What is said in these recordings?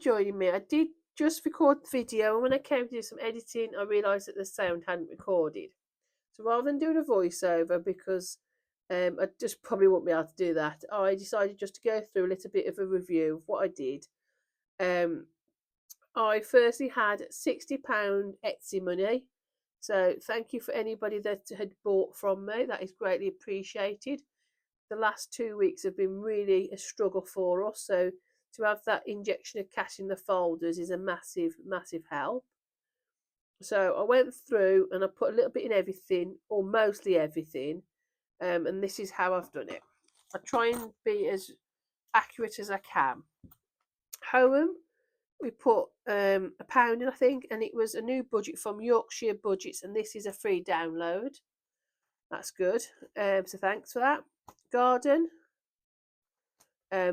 joining me. I did just record the video, and when I came to do some editing, I realised that the sound hadn't recorded. So rather than doing a voiceover, because I just probably won't be able to do that, I decided just to go through a little bit of a review of what I did. I firstly had £60 Etsy money. So thank you for anybody that had bought from me. That is greatly appreciated. The last 2 weeks have been really a struggle for us. So to have that injection of cash in the folders is a massive, massive help. So I went through and I put a little bit in everything, or mostly everything. And this is how I've done it. I try and be as accurate as I can. Home, we put £1 in, I think, and it was a new budget from Yorkshire Budgets, and this is a free download. That's good. So thanks for that. Garden,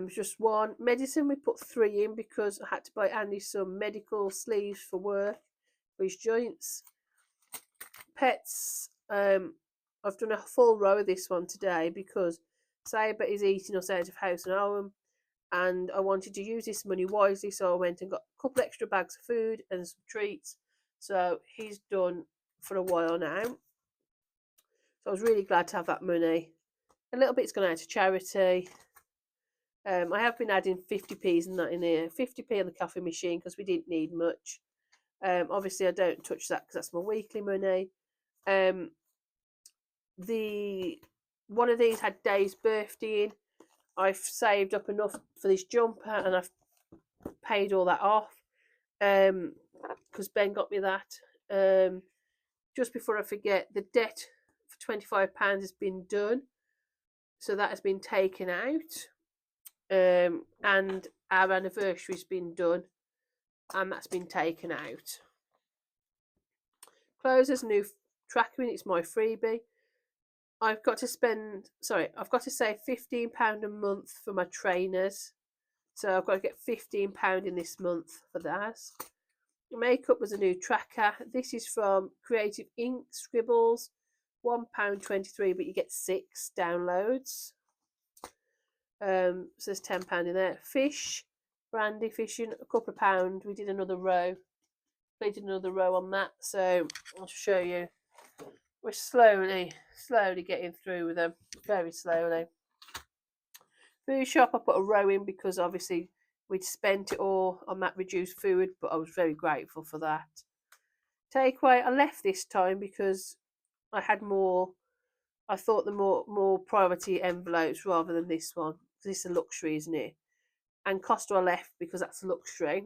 just one. Medicine, we put 3 in because I had to buy Andy some medical sleeves for work for his joints. Pets, I've done a full row of this one today because Sabre is eating us out of house and home, and I wanted to use this money wisely, so I went and got a couple extra bags of food and some treats. So he's done for a while now. So I was really glad to have that money. A little bit's gone out to charity. I have been adding 50p's and that in here. 50p on the coffee machine because we didn't need much. Obviously I don't touch that because that's my weekly money. One of these had Dave's birthday in. I've saved up enough for this jumper and I've paid all that off because Ben got me that. Just before I forget, the debt for £25 has been done, so that has been taken out, and our anniversary's been done, and that's been taken out. Closer's new tracker in, it's my freebie. I've got to save £15 a month for my trainers. So I've got to get £15 in this month for that. Makeup was a new tracker. This is from Creative Ink Scribbles. £1.23, but you get 6 downloads. So there's £10 in there. Fish, brandy fishing, a couple of pound. We did another row. Completed another row on that. So I'll show you. We're slowly getting through with them, very slowly. Food shop, I put a row in because obviously we'd spent it all on that reduced food, but I was very grateful for that. Takeaway, I left this time because I had more. I thought the more priority envelopes rather than this one. This is a luxury, isn't it? And Costa I left because that's a luxury.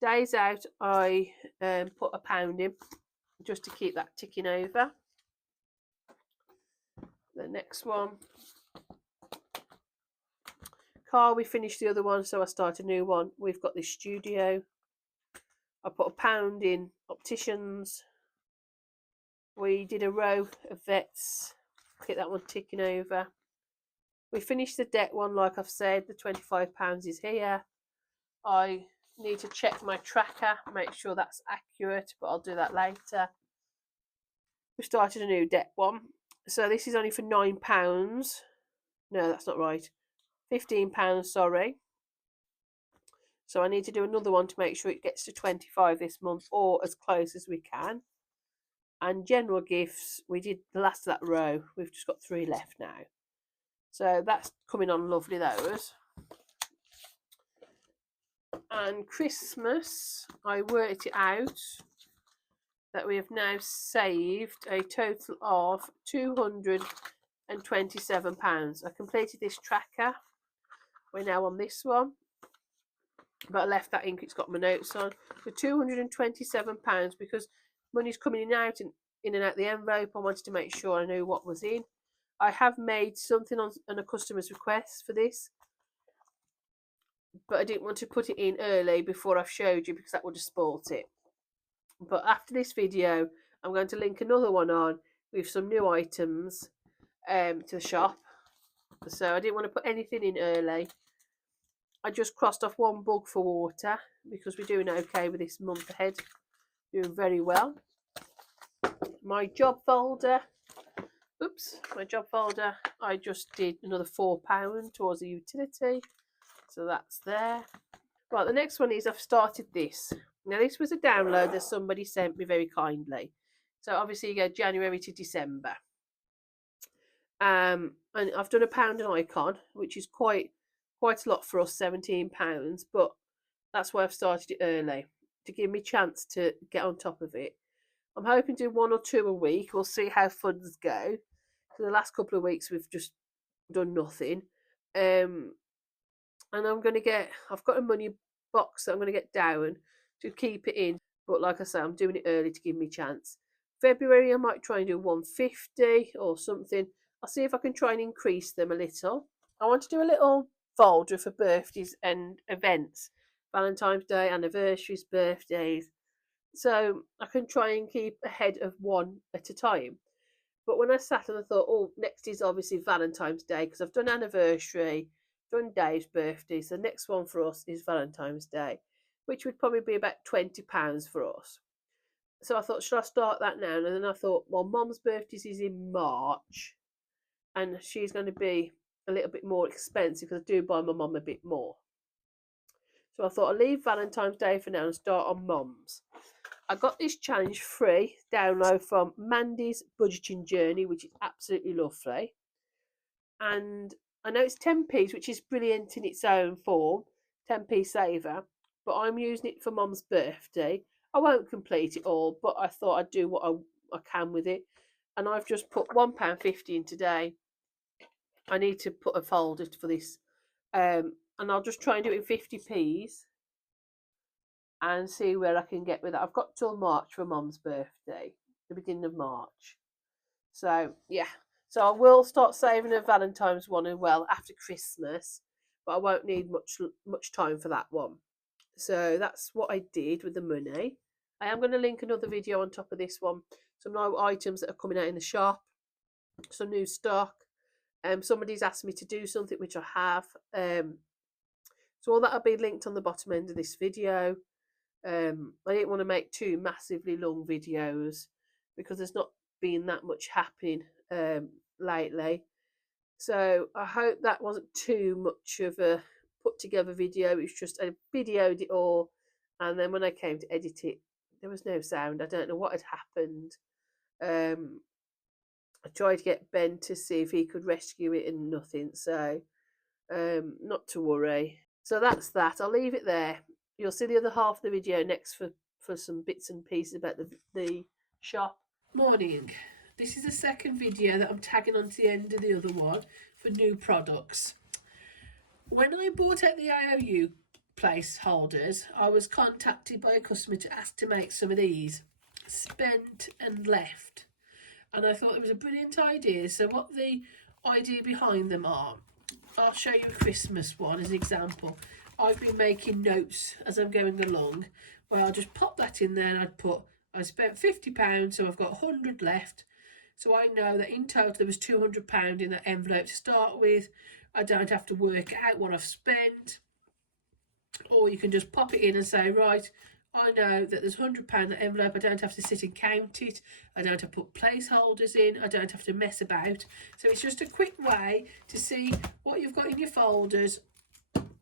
Days out, I put £1 in just to keep that ticking over. The next one. Car, we finished the other one, so I start a new one. We've got this studio. I put £1 in opticians. We did a row of vets. Get that one ticking over. We finished the debt one, like I've said. The £25 is here. I need to check my tracker, make sure that's accurate, but I'll do that later. We started a new debt one. So this is only for £9. No, that's not right. £15, sorry. So I need to do another one to make sure it gets to 25 this month, or as close as we can. And general gifts, we did the last of that row. We've just got 3 left now. So that's coming on lovely, those. And Christmas, I worked it out that we have now saved a total of £227. I completed this tracker. We're now on this one, but I left that in, it's got my notes on. For £227, because money's coming in and out the envelope, I wanted to make sure I knew what was in. I have made something on a customer's request for this, but I didn't want to put it in early before I've showed you because that would have spoilt it. But after this video, I'm going to link another one on with some new items to the shop. So I didn't want to put anything in early. I just crossed off one bug for water because we're doing okay with this month ahead. Doing very well. My job folder. I just did another £4 towards the utility. So that's there. Right, the next one is I've started this. Now, this was a download that somebody sent me very kindly. So obviously you go January to December. And I've done £1 an icon, which is quite a lot for us, £17. But that's why I've started it early, to give me a chance to get on top of it. I'm hoping to do 1 or 2 a week. We'll see how funds go. For the last couple of weeks, we've just done nothing. And I've got a money box that I'm going to get down to keep it in. But like I say, I'm doing it early to give me a chance. February, I might try and do 150 or something. I'll see if I can try and increase them a little. I want to do a little folder for birthdays and events. Valentine's Day, anniversaries, birthdays. So I can try and keep ahead of one at a time. But when I sat and I thought, oh, next is obviously Valentine's Day because I've done anniversary, done Dave's birthday. So the next one for us is Valentine's Day, which would probably be about £20 for us. So I thought, should I start that now? And then I thought, well, Mum's birthday is in March, and she's going to be a little bit more expensive because I do buy my mum a bit more. So I thought I'll leave Valentine's Day for now and start on Mum's. I got this challenge free download from Mandy's Budgeting Journey, which is absolutely lovely. And I know it's 10p, which is brilliant in its own form, 10p saver, but I'm using it for Mum's birthday. I won't complete it all, but I thought I'd do what I can with it. And I've just put £1.50 in today. I need to put a folder for this. And I'll just try and do it in 50p's and see where I can get with that. I've got till March for Mum's birthday, the beginning of March. So, yeah. So I will start saving a Valentine's one as well after Christmas, but I won't need much time for that one. So that's what I did with the money. I am going to link another video on top of this one. Some new items that are coming out in the shop, some new stock. Somebody's asked me to do something, which I have. So all that will be linked on the bottom end of this video. I didn't want to make 2 massively long videos because there's not been that much happening lately. So I hope that wasn't too much of a put together video. It's just I videoed it all, and then when I came to edit it, there was no sound. I don't know what had happened. I tried to get Ben to see if he could rescue it and nothing. So not to worry. So that's that. I'll leave it there. You'll see the other half of the video next for some bits and pieces about the shop. Morning. This is the second video that I'm tagging onto the end of the other one for new products. When I bought out the IOU placeholders, I was contacted by a customer to ask to make some of these. Spent and left. And I thought it was a brilliant idea. So what the idea behind them are, I'll show you a Christmas one as an example. I've been making notes as I'm going along, where I'll just pop that in there and I spent £50, so I've got 100 left. So I know that in total there was £200 in that envelope to start with. I don't have to work out what I've spent. Or you can just pop it in and say, right, I know that there's £100 in that envelope. I don't have to sit and count it. I don't have to put placeholders in. I don't have to mess about. So it's just a quick way to see what you've got in your folders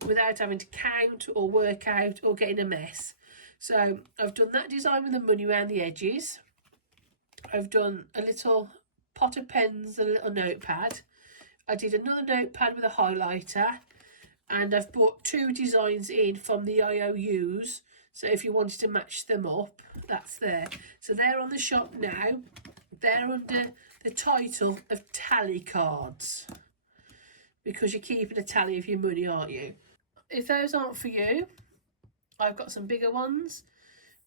without having to count or work out or getting a mess. So I've done that design with the money around the edges. I've done a little pot of pens and a little notepad. I did another notepad with a highlighter, and I've bought 2 designs in from the IOUs. So if you wanted to match them up, that's there. So they're on the shop now. They're under the title of tally cards, because you're keeping a tally of your money, aren't you? If those aren't for you, I've got some bigger ones.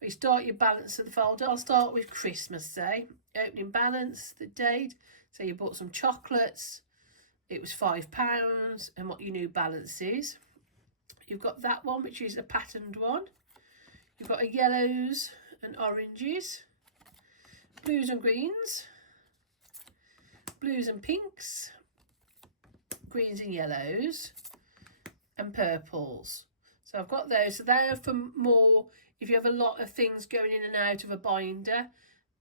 We start your balance of the folder. I'll start with Christmas Day. Opening balance, the date. So you bought some chocolates. It was £5, and what your new balance is. You've got that one, which is a patterned one. You've got a yellows and oranges, blues and greens, blues and pinks, greens and yellows, and purples. So I've got those. So they're for more if you have a lot of things going in and out of a binder,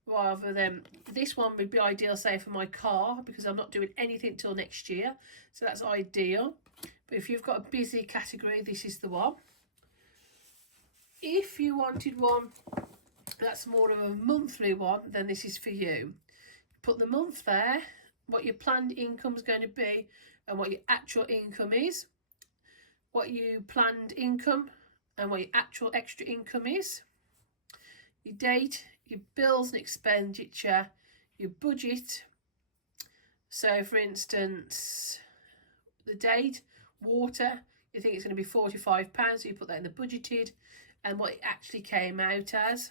rather than this one would be ideal, say, for my car, because I'm not doing anything till next year. So that's ideal. But if you've got a busy category, this is the one. If you wanted one that's more of a monthly one, then this is for you. Put the month there, what your planned income is going to be, and what your actual income is, what your planned income and what your actual extra income is, your date, your bills and expenditure, your budget. So for instance, the date, water, you think it's going to be £45, so you put that in the budgeted, and what it actually came out as.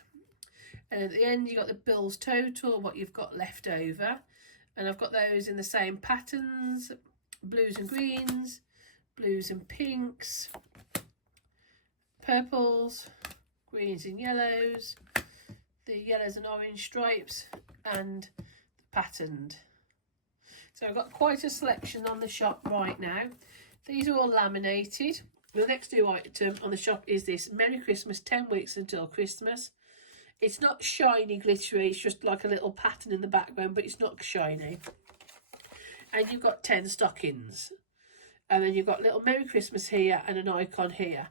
And at the end, you got the bills total, what you've got left over. And I've got those in the same patterns, blues and greens, blues and pinks, purples, greens and yellows, the yellows and orange stripes, and the patterned. So I've got quite a selection on the shop right now. These are all laminated. The next new item on the shop is this Merry Christmas 10 weeks until Christmas. It's not shiny glittery, it's just like a little pattern in the background, but it's not shiny. And you've got 10 stockings. And then you've got little Merry Christmas here and an icon here.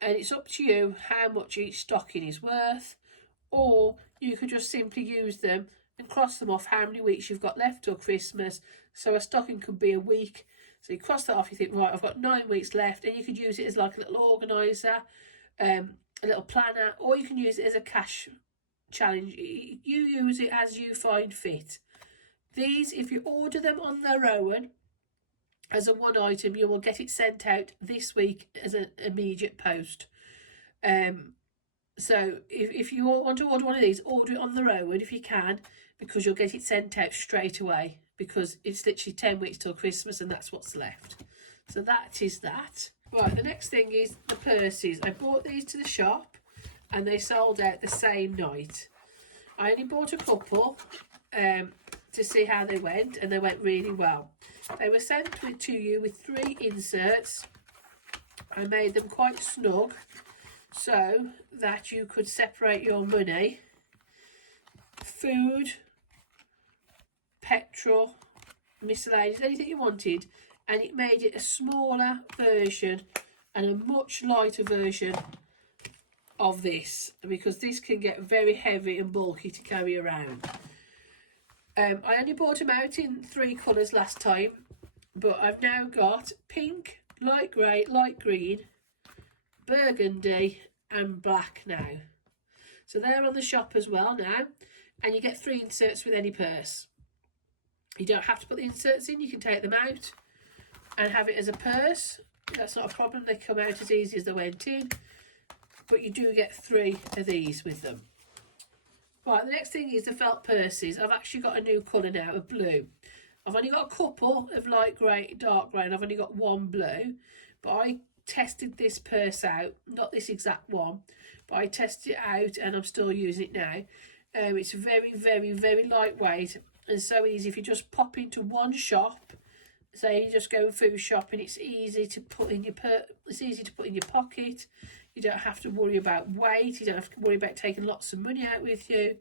And it's up to you how much each stocking is worth. Or you could just simply use them and cross them off how many weeks you've got left till Christmas. So a stocking could be a week. So you cross that off, you think, right, I've got 9 weeks left. And you could use it as like a little organiser, a little planner, or you can use it as a cash challenge. You use it as you find fit. These, if you order them on their own as a one item, you will get it sent out this week as an immediate post. So if you want to order one of these, order it on their own if you can, because you'll get it sent out straight away, because it's literally 10 weeks till Christmas and that's what's left. So that is that. Right, the next thing is the purses. I bought these to the shop and they sold out the same night. I only bought a couple to see how they went, and they went really well. They were sent to you with 3 inserts. I made them quite snug so that you could separate your money, food, petrol, miscellaneous, anything you wanted, and it made it a smaller version and a much lighter version of this, because this can get very heavy and bulky to carry around. I only bought them out in 3 colours last time, but I've now got pink, light grey, light green, burgundy and black now. So they're on the shop as well now, and you get 3 inserts with any purse. You don't have to put the inserts in, you can take them out and have it as a purse. That's not a problem, they come out as easy as they went in, but you do get 3 of these with them. Right, the next thing is the felt purses. I've actually got a new colour now, a blue. I've only got a couple of light grey, dark grey, and I've only got one blue, but I tested this purse out, not this exact one, but I tested it out and I'm still using it now. It's very, very, very lightweight and so easy. If you just pop into one shop, say you just go food shopping, it's easy to put in your pocket. You don't have to worry about weight. You don't have to worry about taking lots of money out with you.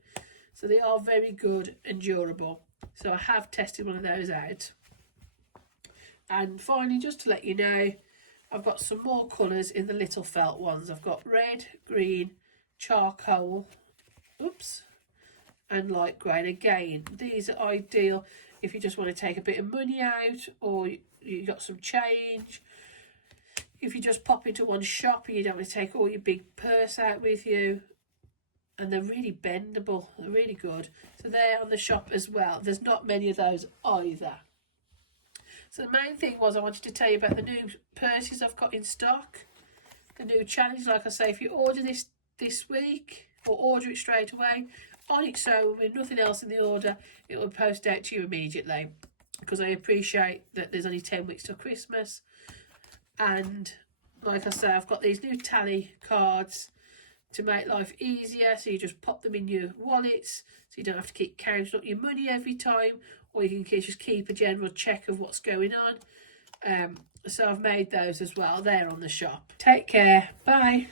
So they are very good and durable. So I have tested one of those out. And finally, just to let you know, I've got some more colours in the little felt ones. I've got red, green, charcoal, and light grey. And again, these are ideal if you just want to take a bit of money out, or you got some change. If you just pop into one shop and you don't want to take all your big purse out with you. And they're really bendable, they're really good. So they're on the shop as well. There's not many of those either. So the main thing was I wanted to tell you about the new purses I've got in stock. The new challenge, like I say, if you order this week or order it straight away, on its own with nothing else in the order, it will post out to you immediately, because I appreciate that there's only 10 weeks till Christmas. And like I say, I've got these new tally cards to make life easier, so you just pop them in your wallets, so you don't have to keep counting up your money every time, or you can just keep a general check of what's going on. So I've made those as well. They're on the shop. Take care. Bye.